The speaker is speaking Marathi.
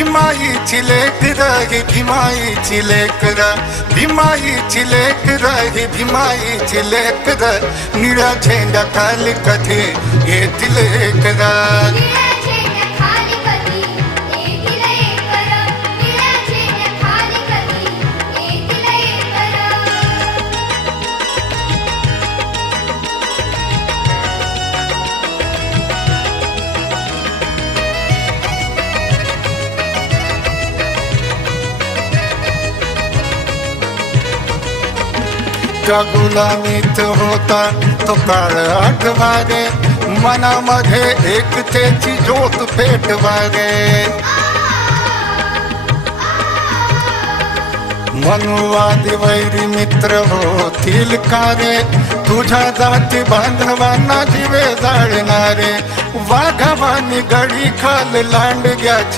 भीमाईची लेक रही भीमाईची लेक र भीमाईची लेक रही भीमाईची लेक र निळ्या झेंड्या खाली कधी येतील लेकरा त्या गुलामीत होता तो काळ आठवा रे मनामध्ये एकतेची ज्योत पेटवा रे मनुवादी वैरी मित्र होतील का रे तुझ्या जाती बांधवांना जीवे जाळणारे वाघावानी गडी खाल लांडग्याची